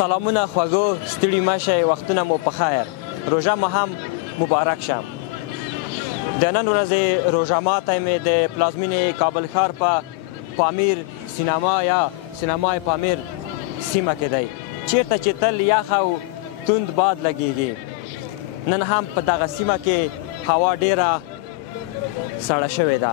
سلامونه خوږو ستړي مه شئ وختونه مو په خیر روژه مو هم مبارک شه د نن ورځې روژه ماتی مې د پلازمینې کابل ښار په پامیر سینما یا سینمای پامیر سیمه کې دی چیرته چې تل یخ او توند باد لګیږي نن هم په دغه سیمه کې هوا ډیره سړه شوې ده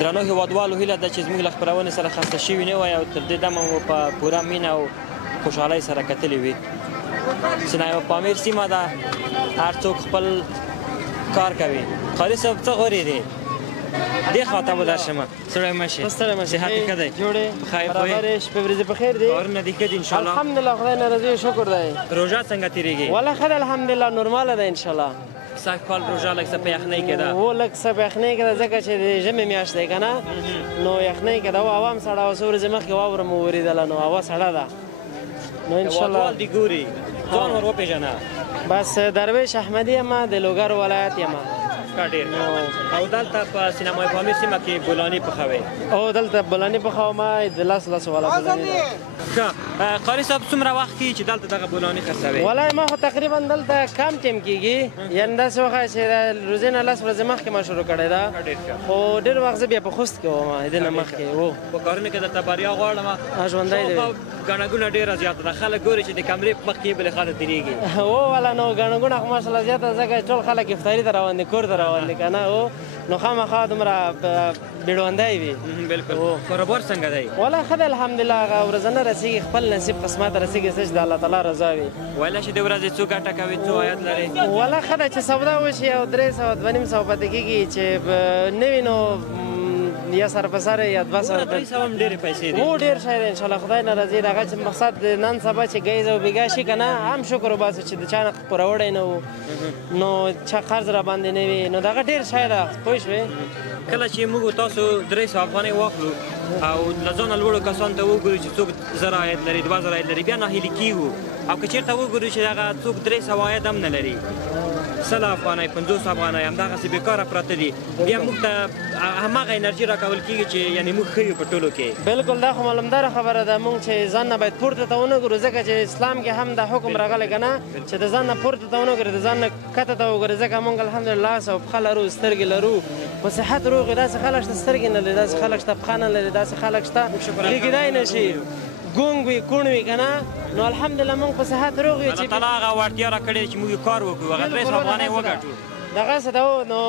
درنو هیوادوالو هیله ده چې زموږ له خپرونې سره خسته شوي نه وای او تر دې دمه مو په پوره مینه او خوشحالۍ سره کتلې وي سینما پامیر سیمه ده هر څوک خپل کار کوي قاري صاحب څه غورې دی دې خواته به درشمه ستړی مه شې صحت یې ښه دی خبرې شپې ورځې په خیر دی کارونه دې ښه دي انشاءالله الحمدلله خدای نه راضي شکر دی روژه څنګه تېرېږي والله ښه ده الحمدلله نورماله ده انشاءالله سږ کال روژه لږ څه په یخنۍ کې ده و لږ څه په یخنۍ کې ده ځکه چې د ژمي میاشت دی که نه نو یخنۍ کې ده هوا هم سړه وه څو ورځې مخکې واوره مو ورېدله نو هوا سړه ده نو انشاءالله هیوادوال دې ګوري ځان ور وپېژنه بس درویش احمدي یم د لوګر ولایت یم ډېر او دلته په سینمای پامیر سیمه کې بولاني پخوئ او دلته بولاني پخوم د لس والا بولاني ده ښه قاري صاحب څومره وخت کېږي چې دلته دغه بولاني خرڅوئ والله ما خو تقریبا دلته کم ټیم کېږي یعنې داسې وخت چې د روزې نه 10 ورځې مخکې ما شروع کړې ده خو ډېر وخت زه بیا په خوست کې وم د دې نه مخکې و په کارونو کې درته بریا غواړم ژوندی دی ګڼه ګوڼه ډېره زیاته ده خلک ګوري چې د کمرې په مخ کې بلې خواته تېرېږي هو والا نو ګڼه ګوڼه خو ماشاءالله زیاته ځکه ټول خلک افطاري ته روان دي کور ته روان دي که نه هو نو خامخا دومره بیړوندی وي بلکل کاروبار څنګه دی والله ښه دی الحمدلله هغه ورځنه رسېږي خپل نصیب قسمت رسېږي څه چې د الله تعالی رضا وي ویلی شي د ورځې څو ګټه کوي څو عاید لري والله ښه ده چې سودا وشي او 300 250 پاتې کېږي چې نه وي نو یا سر په سر یا 200 روپۍ هم ډېرې پیسې دي هو ډېر شی دی انشاءالله خدای نه راضي دغه چې مقصد نن سبا چې ګیز او بیګا شي که نه هم شکر وباسو چې د چا نه پوروړی نه و نو چا قرض را باندې نه وي نو دغه ډېر شی ده پوه شوې کله چې موږ تاسو 300 افغانۍ واخلو او له ځانه لوړو کسانو ته وګورو چې څوک 1000 عاید لري 2000 عاید لري بیا ناهیلي کېږو او که چېرته وګورو چې دغه څوک 300 عاید هم نه لري 100 افغانۍ 50 افغانۍ همدغسې بېکاره پراته دي بیا موږ ته هماغه انرژي راکول کېږي چې یعنې موږ ښه یو په ټولو کې. بالکل دا خو معلومداره خبره ده موږ چې ځان نه باید پورته ته ونه ګورو ځکه چې اسلام کې هم دا حکم راغلی که نه چې د ځان نه پورته ته ونه ګورې د ځان نه کته ته وګورې ځکه موږ الحمدلله لاس او پښه لرو سترګې لرو په صحت روغ یو داسې خلک شته سترګې نه لري داسې خلک شته پښه نه لري داسې خلک شته کېږدی نه شي ګونګ وي کوڼ وي که نه نو الحمدلله موږ په صحت روغ یو چې الله تعالی هغه وړتیا راکړې چې موږ کار وکړو هغه 300 افغانۍ وګټو دغسې ده نو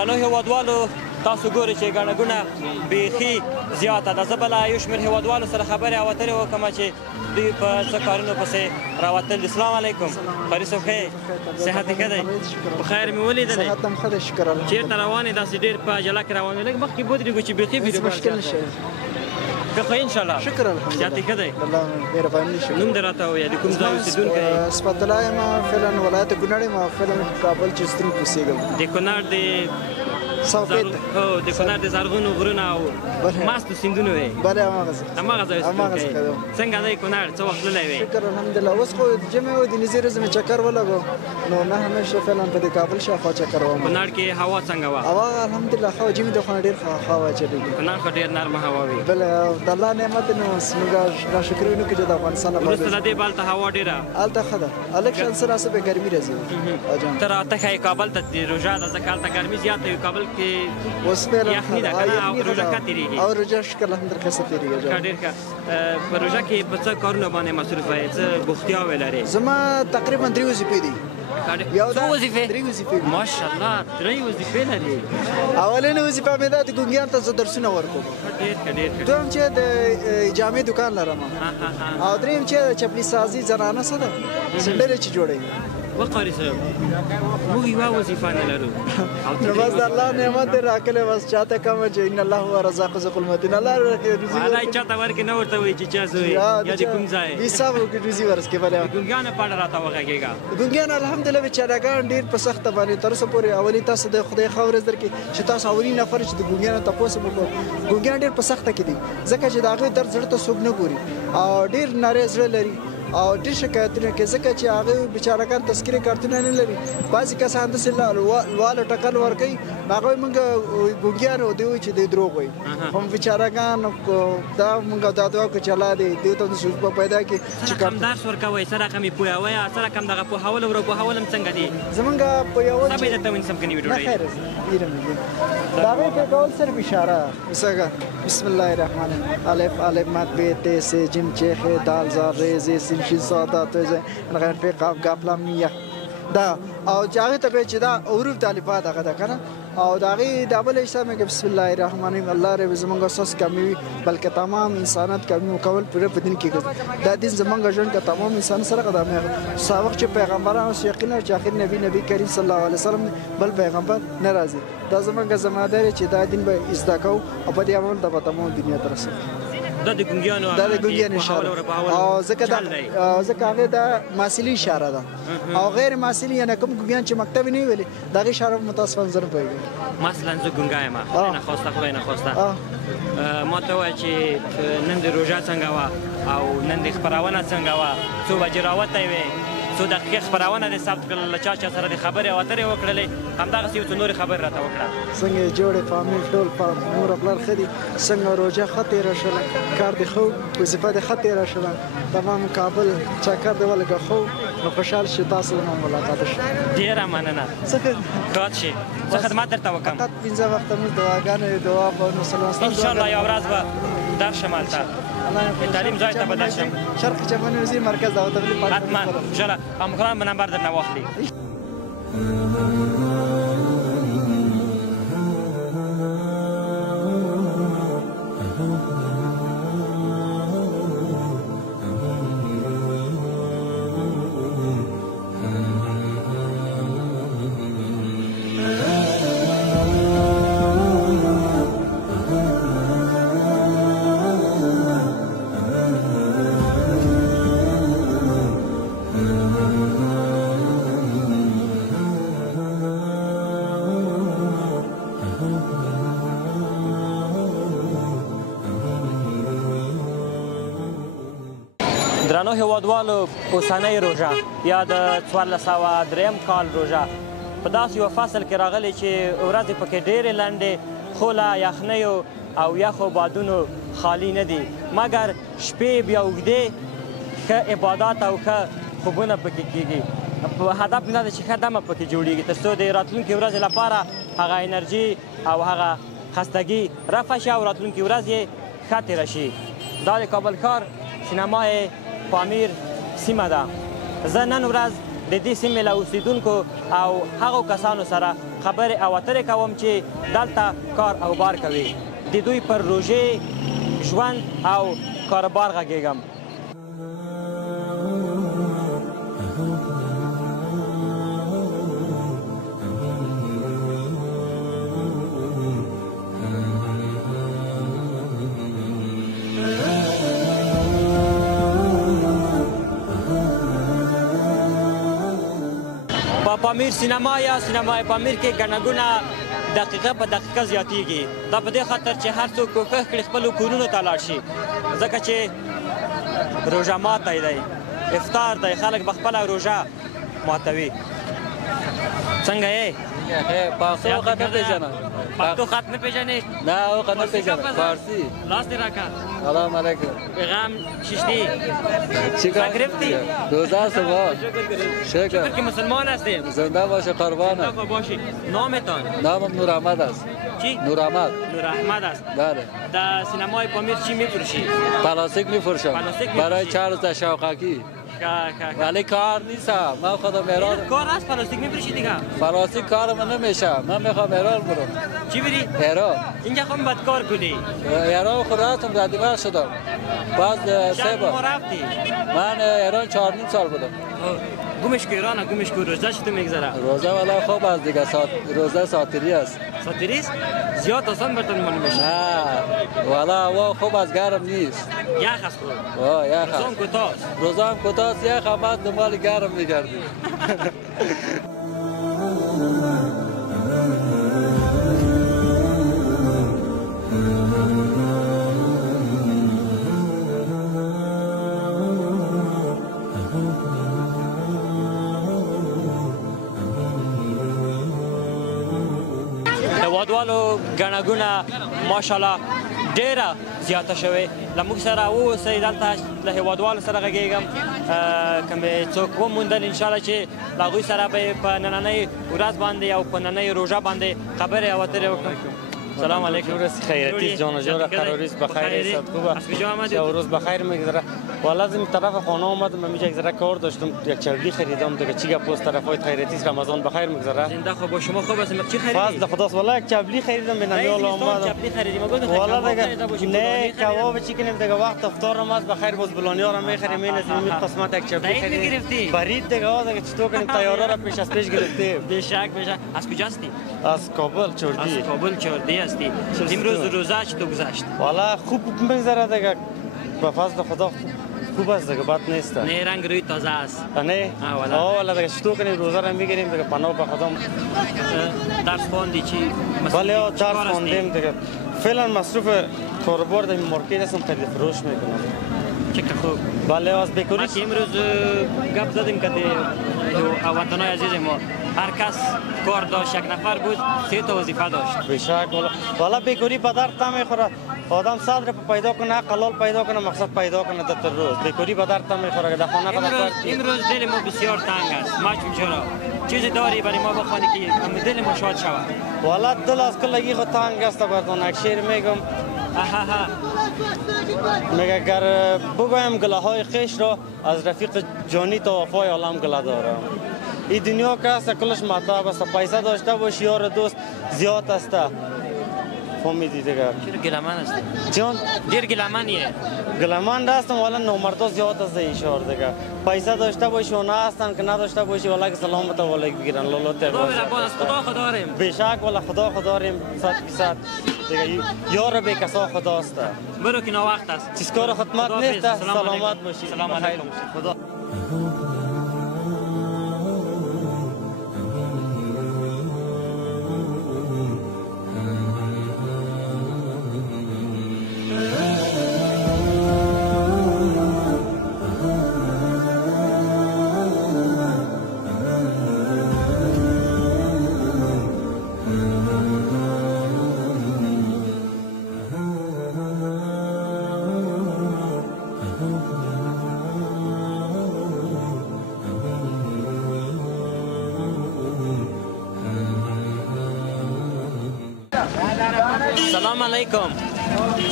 درنو هیوادوالو تاسو ګورئ چې ګڼه ګوڼه بیخي زیاته ده. زه به له یو شمېر هیوادوالو سره خبرې اوترې وکړم چې دوی په څه کارونو پسې راوتل دي. السلام علیکم فرید صاحب ښه یې صحت یې ښه دی په خیر مې ولیدلی صحت هم ښه دی شکر الله چېرته روان یې داسې ډېر په عجله کې روان یې لږ مخکې بودرېږو چې بیخي هېڅ مشکل نشته ښه خو انشاءالله شکر الحمدلله صحت یې ښه دی الله مهرباني شکر نوم دې راته ووایه د کوم ځای اوسېدونکی یې صفت الله یم فعلا ولایت کونړ یم فعلا کابل چې سترګ اوسېږم د کونړ د د کونړ د زرغونو غرونو او مستو سیندونو یې بله هماغسې هماغه ځای اوسېدونکی څنګه دی کونړ څه وخت تللی وې شکر الحمدلله اوس خو جمعې و د نږدې ورځې مې چکر ولګو نو نه همیشه فعلا په دې کابل شاوخوا چکر وم کونړ کې هوا څنګه وه هوا الحمدلله ښه وه جمعې د خوا نه ډېر ښه هوا چلېږي کونړ خو ډېر نرمه هوا وي بله د الله نعمت دی نو موږ ناشکري ونه کړو چې د افغانستان وروسته له دې به هلته هوا ډېره هلته ښه ده هلک شان څه ناڅه به ګرمي راځي ته راته ښایي کابل ته روژه ده ځکه هلته ګرمي زیاته وي کابل کې اوس فعلا یخني ده که نه او روژه ښه تېرېږي او روژه شکر الحمدلله ښه تېرېږي ښه ډېر ښه په روژه کې په څه کارونو باندې مصروفه یې څه بوختیاوې لرې زما تقریبا 3 وظیفې دي څو وظیفې 3 وظیفې ماشاءالله 3 وظیفې لري اولنې وظیفه مې ده د ګونګیان ته زه درسونه ورکوم ډېر ښه ډېر ښه دویم چې د جامې دوکان لرم او دریم چې چپلي سازي زنانه څه ده سنډلې چې جوړوي وقاري صاحب موږ یوه وظیفه نه لرو نو بس د الله نعمت دې راکړی بس چاته کمه چې ان الله هو رزاق ذو المتین الله والله چاته ورکړي نه ورته وایي چې چا زوی یا د کوم ځای حساب وکړي روزي ورسکې بله د ګونګیانو په اړه راته وغږېږه ګونګیان الحمدلله بیچارهګان ډېر په سخته باندې تر اوسه پورې اولي تاسو د خدای ښه ورځ درکړي چې تاسو اولي نفر چې د ګونګیانو تپوس هم وکړو ګونګیان ډېر په سخته کې دي ځکه چې د هغوی درد زړه ته څوک نه ګوري او ډېر نری زړه لري او ډېر شکایتونه کوي ځکه چې هغوی بیچارهګان تذکرې کارتونه نه لري بعضې کسان داسې لواله ټکل ورکوي هغوی موږ ګونګیان دوی وایي چې دوی دروغ وایي خو بیچارهګان دا موږ دا دعا وکړو چې الله دې دوی ته داسې شوبه پیدا کړي چې کم درس ورکوئ څه رقم یې پوهوئ څه رقم دغه پوهول او راپوهول هم څنګه دي زمونږ پوهول سبې درته ونیسم که نه وي ډوډۍ د هغې پرېکول صرف اشاره مثلا بسم الله الرحمن الرحیم الف الف مد ب ت س جیم چ خ دال زال ر ز س ش ص د ت ز غیر ف ق گ ل م ی دا او هغې ته به چې دا حروف د الفبا دغه ده که نه او د هغې د بل حساب مې بسم الله الرحمن الرحیم الله رب زمونږ سس کمی وي بلکې تمام انسانات کمی وکول پوره په دین کې دا دین زمونږ ژوند کې تمام انسان سره قدم سابق چې پیغمبران اوس یقینا چې اخر نبی کریم صلی الله علیه وسلم بل پیغمبر نه راځي دا زمونږ ذمہداري چې دا دین به زده کوو او په دې عمل د تمام دنیا ته رسوو دا د ګونګیانو اشاره او ځکه هغې دا ماسلي اشاره ده او غیر ماسلي یعنې کوم ګونګیان چې مکتب یې نه ویلي د هغې اشاره متاسفانه زه نه پوهېږم مثلا زه ګونګی یم خدای نخواسته خدای نخواسته ما ته ووایه چې نن د روژه څنګه وه او نن د خپرونه څنګه وه څو بجې راوتی وې څو دقیقې خپرونه دې ثبت کړله له چا چا سره د خبرې اترې وکړلې همدغسې یو څو نورې خبرې راته وکړه څنګه یې جوړې فامیل ټول مور پلار ښه دي څنګه روژه ښه تېره شوله کار دې ښه وظیفه دې ښه تېره شوله تمام کابل چکر دې ولګه ښه نو خوشحال شي تاسو زما ملاقات وشي ډېره مننه ښاد شي زه خدمت درته وکړم فقط 15 وخته موږ دعاګانې دعا به نو انشاءالله یوه ورځ به درشم هلته د تعلیم ځای ته به درشم شرق چمن وزیر مرکز دعوت تبلیغ حتما انشاءالله همکاران به نمبر درنه واخلي درنو هیوادوالو اوسنۍ روژه یا د 1403 کال روژه په داسې یو فصل کې راغلی چې ورځې پکې ډېرې لنډې خو له یخنیو او یخو بادونو خالي نه دي مګر شپې بیا اوږدې ښه عبادات او ښه خوبونه پکې کېږي هدف نه ده چې ښه دمه پکې جوړېږي تر څو د راتلونکې ورځې لپاره هغه انرژي او هغه خستګي رفع شي او راتلونکې ورځ یې ښه تېره شي دا د کابل ښار سینمای پامیر سیمه ده زه نن ورځ د دې سیمې له اوسېدونکو او هغو کسانو سره خبرې او اترې کوم چې دلته کار او بار کوي د دوی پر روژې ژوند او کاروبار غږېږم پامیر سینما یا سینمای پامیر کې ګڼه ګوڼه دقیقه په دقیقه زیاتیږي دا په دې خاطر چې هر څوک کوښښ کړي خپلو کورونو ته لاړ شي ځکه چې روژه ماتی دی افطار دی خلک به خپله روژه ماتوي څنګه یې پښتو خط نه پیژنم پښتو خط نه پیژنې نه او خط نه پیژنم فارسی لاس دې راکړه سلام علیکم پیغام ششتی چیکار گرفتی روزه صبح شکر که مسلمان هستیم زنده باشه قربانم زنده باشی نامتان نامم نور احمد است چی نور احمد نور احمد است بله در سینمای پامیر چی میفروشی پلاستیک میفروشم برای چارلز شوقکی ولی کار نیست من خودم ایران کار هست پلاستیک میفروشی دیگه پلاستیک کار من نمیشه من میخوام ایران برم چی بری ایران اینجا خواهم بدکار کنی ایران خود رفتم ردیور شدم بعد سه بار رفتی من ایران 4.5 سال بودم گمش که ایران گمش که روزه چطور میگذره روزه والا خوب است دیگه روزه ساتری است ساتری است زیاد آسان برتون مال میشه نه والا هوا خوب از گرم نیست یخ است خوب یخ است روزام کوتاست روزام کوتاست یخ هم دنبال گرم میگردی هیوادوالو ګڼه ګوڼه ماشاءالله ډېره زیاته شوې له موږ سره واوسئ دلته له هیوادوالو سره غږېږم که مې څوک وموندل انشاءالله چې له هغوی سره به یې په نننۍ ورځ باندې او په نننۍ روژه باندې خبرې او اترې وکړم سلام علیکم خیرتی جان جان قراریست بخیر است خوبه از کجا آمدید روز بخیر میگذره والا از این طرف خانه اومدم من یک ذره کار داشتم یک چربی خریدم دیگه چی گپ است طرفای خیرتی رمضان بخیر میگذره زنده خوب با شما خوب است چی خریدی فضل خداست والا یک چبلی خریدم به نمیال اومدم چبلی خریدیم والا دیگه نه کباب چی کنیم دیگه وقت افطارم است بخیر باز بلانیا رو میخریم این از این قسمت یک چبلی خریدیم برید دیگه چطور کنیم تیارا رو پیش از پیش گرفتیم بیشک از کجا هستی از کابل چردی از کابل چردی هستی امروز روزه چطور گذشت والا خوب میگذره دیگه به فضل خدا خوب است دیگه بد نیست نه رنگ روی تازه است نه والا دیگه چطور کنیم روزه رو میگیریم دیگه پناه به خدا درس خواندی چی ولی درس خواندیم دیگه فعلا مصروف کاروبار در مارکت هستم خرید فروش میکنم چقدر خوب بله از بیکاری که امروز گپ زدیم که وطنای عزیز ما هر کس کار داشت یک نفر بود 3 تا وظیفه داشت بیشک والا بیکاری به درد نمیخوره آدم صدر پیدا کنه حلال پیدا کنه مقصد پیدا کنه در روز بیکاری به درد نمیخوره در خانه امروز دل ما بسیار تنگ است ماچم چرا چیزی داری برای ما بخوانی که دل ما شاد شود والا دل از کلگی خود تنگ است براتون یک شعر میگم میگه اگر بگویم گله های خیش را از رفیق جانی تا وفای عالم گله دارم این دنیا که است کلش مطلب است پیسه داشته باشی یار دوست زیاد است فهمیدی دیگه چرا گلمان هستی جان دیر گلمانیه گلمان هستم والا نومردا زیاد است اشار دیگه پیسه داشته باشی و نه هستن که نداشته باشی والا که سلامت والا بگیرن لولوته خدا خدا داریم بیشک والا خدا داریم 100% دیگه یار به کسا خدا است برو که وقت است چیز کار خدمت نیست سلامت باشی سلام علیکم خدا سلام علیکم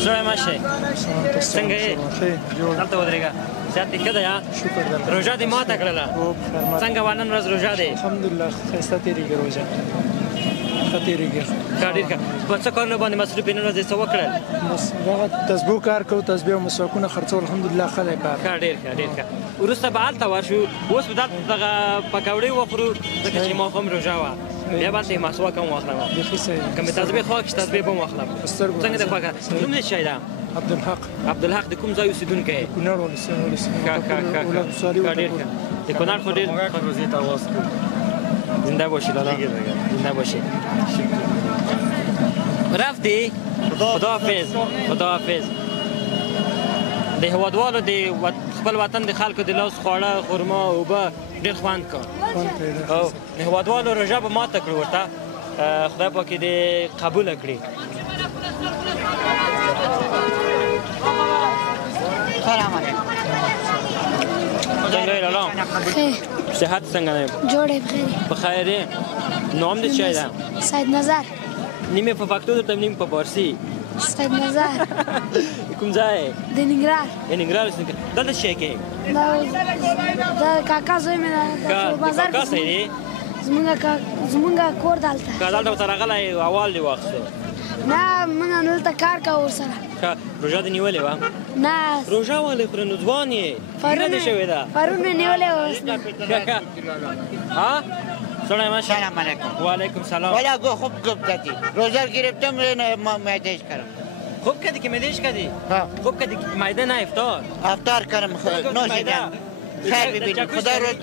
سره ماشه څنګه یې دلته ودرېږه صحت دې ښه دی شکر دی روژه دې ماته کړله څنګه وه نن ورځ روژه دی الحمدلله ښایسته تېرېږي روژه ښه تېرېږي ښه ډېر ښه په څه کارونه باندې مصروف یې نن ورځ څه وکړل دغه تسبیح کار کوو تسبیح او مسواکونه خرڅول الحمدلله ښه دی کار ښه ډېر ښه ډېر ښه وروسته به هلته ورشو اوس به دلته دغه پکوړې وخورو ځکه چې ماښام روژه وه بیا به هلته یې مسواک هم واخلم بیخي صحیح که مې تسبیح خوښ شي تسبیح به هم واخلم څنګه دې خوښه نوم دې څه شی ده عبدالحق عبدالحق د کوم ځای اوسېدونکی یې کونړ ولسوالۍ ښه ښه ښه ښه ډېر ښه د کونړ خو ډېر روزی ته واس کو زنده باشی لالا زنده باشی رفتی خدا حافظ خدا حافظ د هیوادوالو د خپل وطن د خلکو د لاس خواړه خرما اوبه ډېر خوند کړ او د هیوادوالو روژه به ماته کړو ورته خدای پاک دې قبوله کړي سلام علیکم څنګه یې لالا صحت څنګه دی جوړ یې بخیر بخیر یې نام دې څه ده سید نظر نیمه په پښتو درته نیمه په فارسي سید نظر کوم ځای د ننګرهار ننګرهار دلته څه کوې دا کاکا زوی مې ده بازار کاکا څه دی زمونږ کور دلته که دلته ورته راغلی اول دې واخیستو نه موږ دلته کار کوو ورسره روژه دې نیولې وه نه روژه ولې خورې نو ځوان یې ګیره دې شوې ده پرون مې نیولې وه ها سلام سلام علیکم و علیکم سلام والا گو خوب گفتتی روزه گرفتم معدهش کردم خوب کردی که معدهش کردی خوب کردی که معده نه افطار افطار کردم نوشیدم خیر ببینیم خدا روز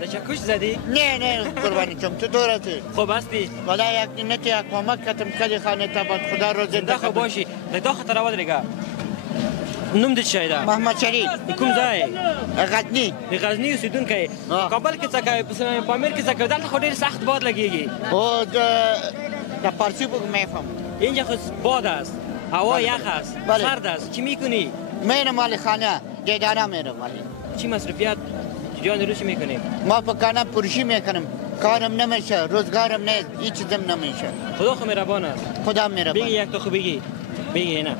در چکش زدی نه قربانی چم تو دورتی خوب هستی والا یک نتی یک کمک کردم کلی خانه تباد خدا روز زنده خوب باشی دا خطر اول ریگا نوم دې څه ده محمد شریف کوم ځای غزنی د غزنی اوسېدونکی کابل کې څه کوي پامیر کې څه کوي دلته خو ډېر سخت باد لګېږي او در پارسی بگو میفهم اینجا خود باد است هوا یخ است سرد است چی میکنی میرم مال خانه دیدارا میرم مالی چی مصروفیت جان روز چی میکنی ما پکانم پروشی میکنم کارم نمیشه روزگارم نیست هیچ چیزم نمیشه خدا خو مهربان است خدا مهربان بگی یک تا خو بگی نه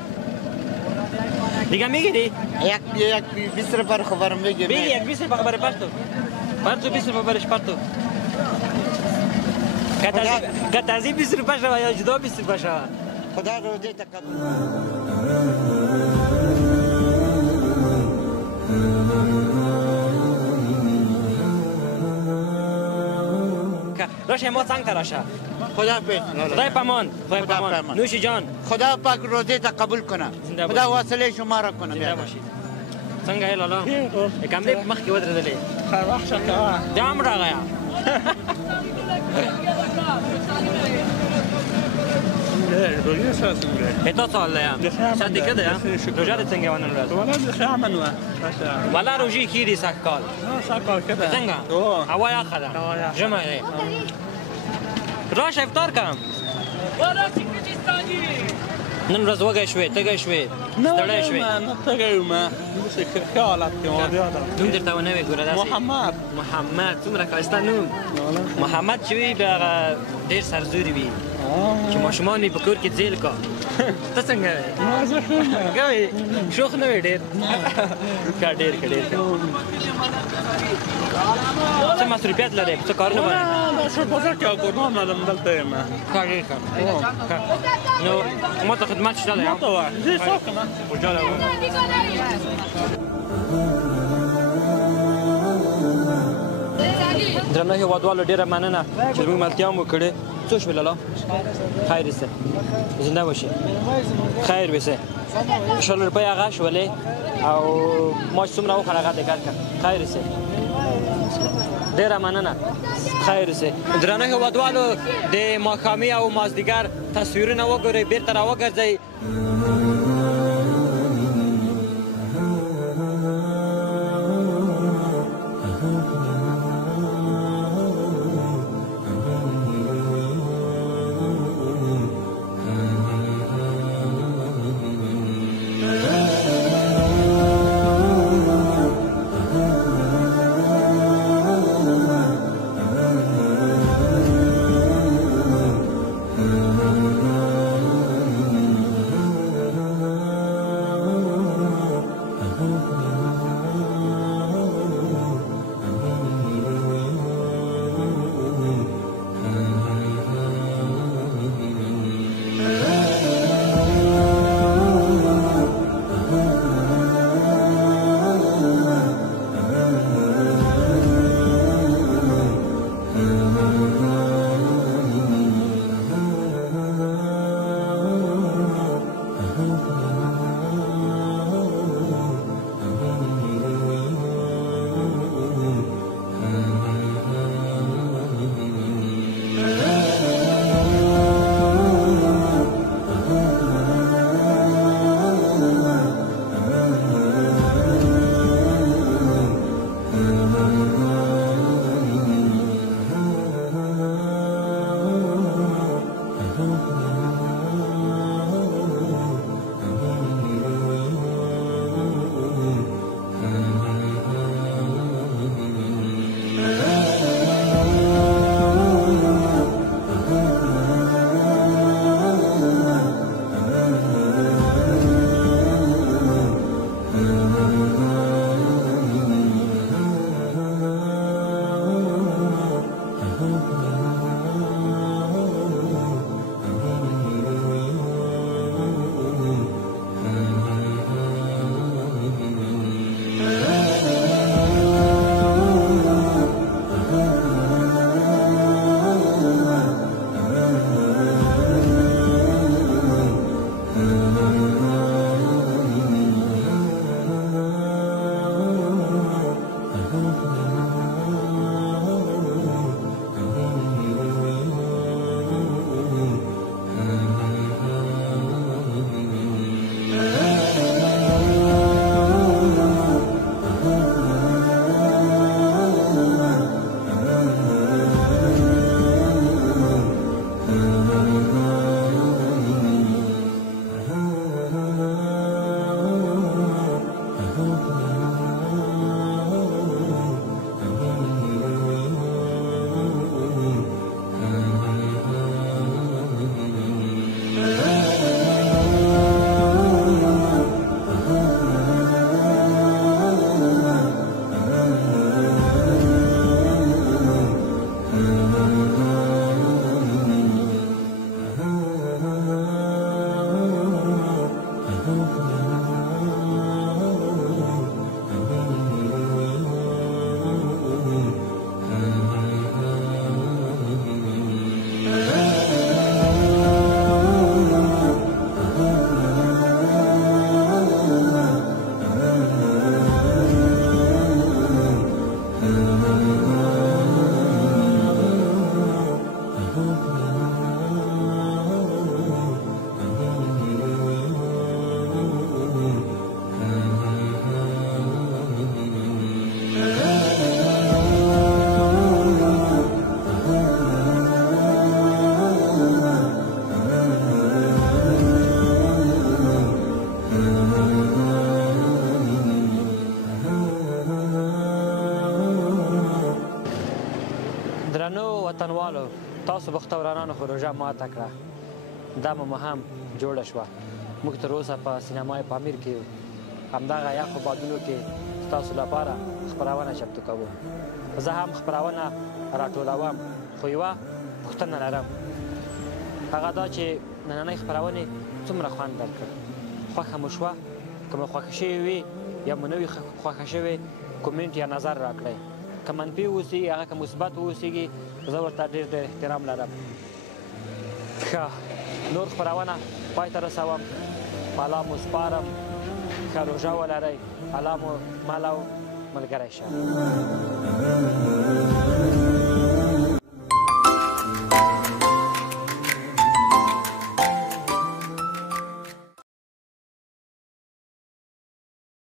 دیگه میگی دی یک 20 روپیه خبرم بگی بگی یک 20 روپیه خبر پرتو 20 روپیه برش پرتو کتازی 20 روپیه شوه یا جدا 20 روپیه شوه خدا روزی تقبل راشه ما څنګه راشه خدا پیش خدای پامان نوش جان خدا پاک روزی تقبل کنه خدا واصله شما را کنه زنده باشید څنګه یې لالا یکم دې مخکې ودرېدلې خیر وخت شه کوه دا هم راغی تا سال دی صحت دې ښه دی روژه دې څنګه وه نن ورځ والله بیخي امن وه والله روژې ښې دي سږ کال سږ کال ښه ده څنګه هوا یخه ده ژمی دی راشه افطار کم نن ورځ وږی شوې تږی شوې ستړی شوې نه تږی یم داسې ښه حالت کې وم نوم درته ونه وی ګوره داسې محمد څومره ښایسته نوم محمد چې وي بیا هغه ډېر سرزوري وي چې ماشومان یې په کور کې ځیل کا ته څنګه وې زه ښه یم ښه وې شوخ نه وې ډېر ښه ډېر ښه ډېر ښه څه مصروفیت لرې څه کارونه باندې داسې بازار کې کورنام لرم دلته یم ښه ډېر ښه نو ما ته خدمت شته دی ما ته وایه زه یې څه وکړم خوشحاله وم درنو هېوادوالو ډېره مننه چې زموږ ملتیا مو کړې څه شوې لالا خیر اوسه زنده باشې خیر ویسه 20 روپۍ هغه شولې او ما چې څومره وخوړه هغه دې کار کړه خیر اوسه ډېره مننه خیر اوسه درنو هېوادوالو د ماښامي او مازدیګر تصویرونه وګورئ بېرته راوګرځئ تاسو بختورانانو خو روژه ماته کړه دا مو هم جوړه شوه موږ تر اوسه په سینمای پامیر کې یو همدغه یخو بادونو کې ستاسو لپاره خپرونه چمتو کوو زه هم خپرونه راټولوم خو یوه پوښتنه لرم هغه دا چې نننۍ خپرونې څومره خوند درکړ خوښه مو شوه که مو خوښه شوې وي یا مو نه وي خوښه شوې کومنټ یا نظر راکړئ که منفي اوسېږي هغه که مثبت واوسېږي زه ورته ډېر ډېر احترام لرم ښه نور خپرونه پای ته رسوم په الله مو سپارم ښه روژه ولرئ الله مو مل او ملګری شه